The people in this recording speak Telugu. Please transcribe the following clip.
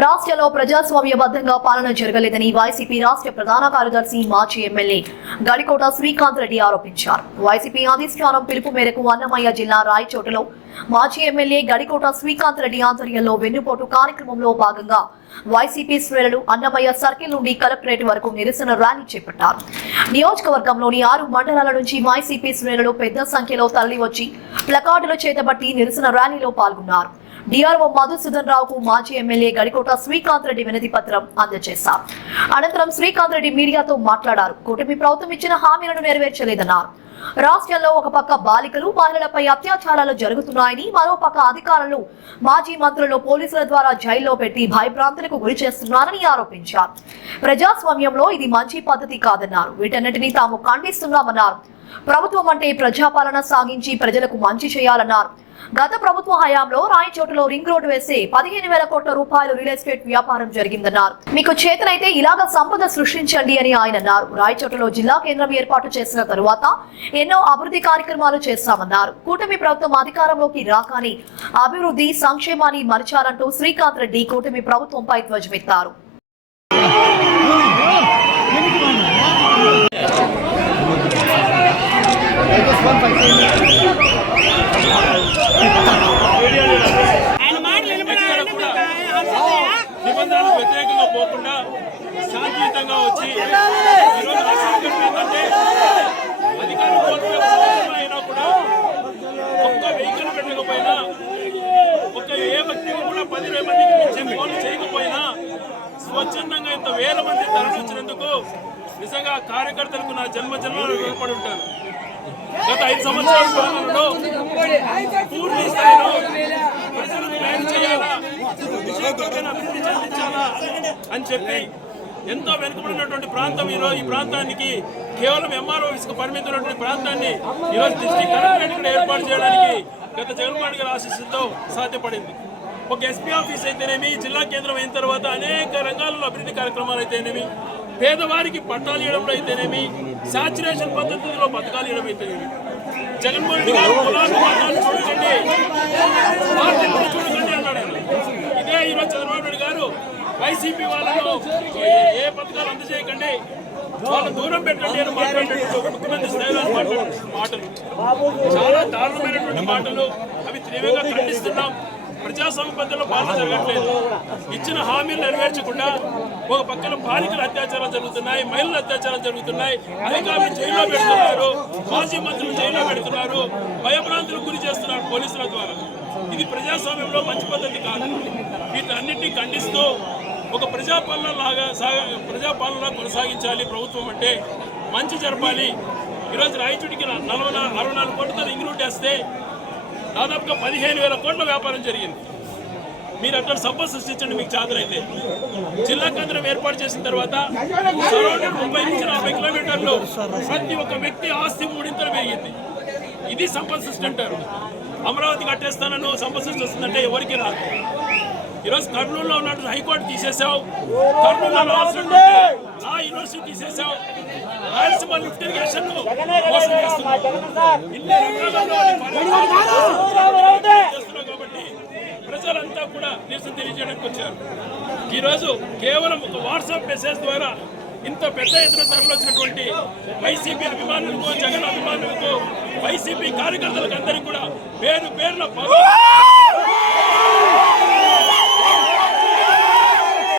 రాష్ట్రంలో ప్రజాస్వామ్యబద్ధంగా పాలన జరగలేదని వైసీపీ రాష్ట్ర ప్రధాన కార్యదర్శి మాజీ ఎమ్మెల్యే గడికోట శ్రీకాంత్ రెడ్డి ఆరోపించారు. వైసీపీ అధిష్టానం పిలుపు మేరకు అన్నమయ్య జిల్లా రాయచోటలో మాజీ ఎమ్మెల్యే గడికోట శ్రీకాంత్ రెడ్డి ఆధ్వర్యంలో వెన్నుపోటు కార్యక్రమంలో భాగంగా వైసీపీ శ్రేణులు అన్నమయ్య సర్కిల్ నుండి కలెక్టరేట్ వరకు నిరసన ర్యాలీ చేపట్టారు. నియోజకవర్గంలోని ఆరు మండలాల నుంచి వైసీపీ శ్రేణులు పెద్ద సంఖ్యలో తరలివచ్చి ప్లకార్డులు చేతబట్టి నిరసన ర్యాలీలో పాల్గొన్నారు. డిఆర్ఓ మధుసూదన్ రావుకు మాజీ ఎమ్మెల్యే గడికోట శ్రీకాంత్ రెడ్డి వినతి పత్రం అందజేశారు. అనంతరం శ్రీకాంత్ రెడ్డి మీడియాతో మాట్లాడారు. కూటమి ప్రభుత్వం ఇచ్చిన హామీలను నెరవేర్చలేదన్నారు. రాష్ట్రంలో ఒక పక్క బాలికలు మహిళలపై అత్యాచారాలు జరుగుతున్నాయని మరో పక్క అధికారులు మాజీ మంత్రులు పోలీసుల ద్వారా జైల్లో పెట్టి భయభ్రాంతులకు గురి చేస్తున్నారని ఆరోపించారు. ప్రజాస్వామ్యంలో ఇది మంచి పద్ధతి కాదన్నారు. వీటన్నిటినీ తాము ఖండిస్తున్నామన్నారు. ప్రభుత్వం అంటే ప్రజాపాలన సాగించి ప్రజలకు మంచి చేయాలన్నారు. గత ప్రభుత్వ హయాంలో రాయచోటులో రింగ్ రోడ్డు వేసి పదిహేను వేల కోట్ల రూపాయలు రియల్ ఎస్టేట్ వ్యాపారం జరిగిందన్నారు. మీకు చేతనైతే ఇలాగ సంపద సృష్టించండి అని ఆయన అన్నారు. రాయచోటులో జిల్లా కేంద్రం ఏర్పాటు చేసిన తరువాత ఎన్నో అభివృద్ధి కార్యక్రమాలు చేస్తామన్నారు. కూటమి ప్రభుత్వం అధికారంలోకి రాగానే అభివృద్ధి సంక్షేమాన్ని మరిచారంటూ శ్రీకాంత్ రెడ్డి కూటమి ప్రభుత్వంపై ధ్వజమెత్తారు. వ్యతిరేకంగా పోకుండా శాంతియుతంగా వచ్చి ఈరోజు ఏంటంటే అధికారం కూడా ఒక్క వెహికల్ పెట్టకపోయినా ఒక్క ఏ వ్యక్తికి కూడా పది వేల మందికి మించి ఫోన్లు చేయకపోయినా స్వచ్ఛందంగా ఇంత వేల మంది తరలించినందుకు నిజంగా కార్యకర్తలకు నా జన్మ జన్మలు రుణపడి ఉంటాను. గత ఐదు సంవత్సరాల పాలనలో పూర్తి స్థాయిలో ప్రజలకు ప్లాన్ చేయాలా? అభివృద్ధి చెందించాలా అని చెప్పి ఎంతో వెనుకబడినటువంటి ప్రాంతం ఈరోజు ఈ ప్రాంతానికి కేవలం ఎంఆర్ఓ ఇసుక పరిమితమైనటువంటి ప్రాంతాన్ని ఈరోజు డిస్టిక్ కలెక్టరేట్ ఏర్పాటు చేయడానికి గత జగన్మోహన్ గారి ఆశీస్సులతో సాధ్యపడింది. ఒక ఎస్పీ ఆఫీస్ అయితేనేమి జిల్లా కేంద్రం అయిన తర్వాత అనేక రంగాల్లో అభివృద్ధి కార్యక్రమాలు అయితేనేమి పేదవారికి పట్టాలు ఇవ్వడంలో అయితేనేమి సాచురేషన్ పద్ధతిలో పథకాలు ఇవ్వడం అయితేనేమి. జగన్మోహన్ రెడ్డి గారు కులాలు మతాలు చూడకండి. చూడకండి అన్నాడు. ఇదే ఈరోజు చంద్రబాబు నాయుడు గారు వైసీపీ వాళ్ళను ఏ- ఏ పథకాలు అందజేయకండి. వాళ్ళ దూరం పెట్టండి అని మాట్లాడేటువంటి ఒక ముఖ్యమంత్రి స్థాయిలో మాట్లాడే మాటలు. చాలా దారుణమైనటువంటి మాటలు. అవి తీవ్రంగా ఖండిస్తున్నాం. ప్రజాస్వామ్య పద్ధతిలో పాలన జరగట్లేదు. ఇచ్చిన హామీలు నెరవేర్చకుండా ఒక పక్కన బాలికల అత్యాచారాలు జరుగుతున్నాయి మహిళల అత్యాచారాలు జరుగుతున్నాయి అధికారులు జైల్లో పెడుతున్నారు మాజీ మంత్రులు జైల్లో పెడుతున్నారు భయభ్రాంతులకు గురి చేస్తున్నారు పోలీసుల ద్వారా. ఇది ప్రజాస్వామ్యంలో మంచి పద్ధతి కాదు. వీటన్నిటిని ఖండిస్తూ ఒక ప్రజాపాలన లాగా సాగ ప్రజాపాలన కొనసాగించాలి ప్రభుత్వం అంటే మంచి జరపాలి. ఈరోజు రాయచూడికి నలభై నా- అరవై నాలుగు కోట్లతో రింగ్ రూట్ దాదాపుగా పదిహేను వేల కోట్ల వ్యాపారం జరిగింది. మీరు అక్కడ సంపద సృష్టించండి మీకు చాదరైతే జిల్లా కేంద్రం ఏర్పాటు చేసిన తర్వాత సరౌండింగ్ ముప్పై నుంచి నలభై కిలోమీటర్లు ప్రతి ఒక్క వ్యక్తి ఆస్తి మూడింతలు పెరిగింది. ఇది సంపద సృష్టి అంటారు. అమరావతి కట్టేస్తానను సంపద సృష్టి వస్తుందంటే ఎవరికి రాదు. ఈరోజు కర్నూలులో ఉన్నట్టు హైకోర్టు తీసేసావు కర్నూలులో లా యూనివర్సిటీ తీసేసావు రాయలసీమ లిఫ్ట్ ఇరిగేషన్ కాబట్టి ప్రజలంతా కూడా నిరసన తెలియజేయడానికి వచ్చారు. ఈరోజు కేవలం ఒక వాట్సాప్ మెసేజ్ ద్వారా ఇంత పెద్ద ఎత్తున తరలివచ్చినటువంటి వైసీపీ అభిమానులకు జగన్ అభిమానులకు వైసీపీ కార్యకర్తలకు అందరికీ కూడా పేరు పేరున ప-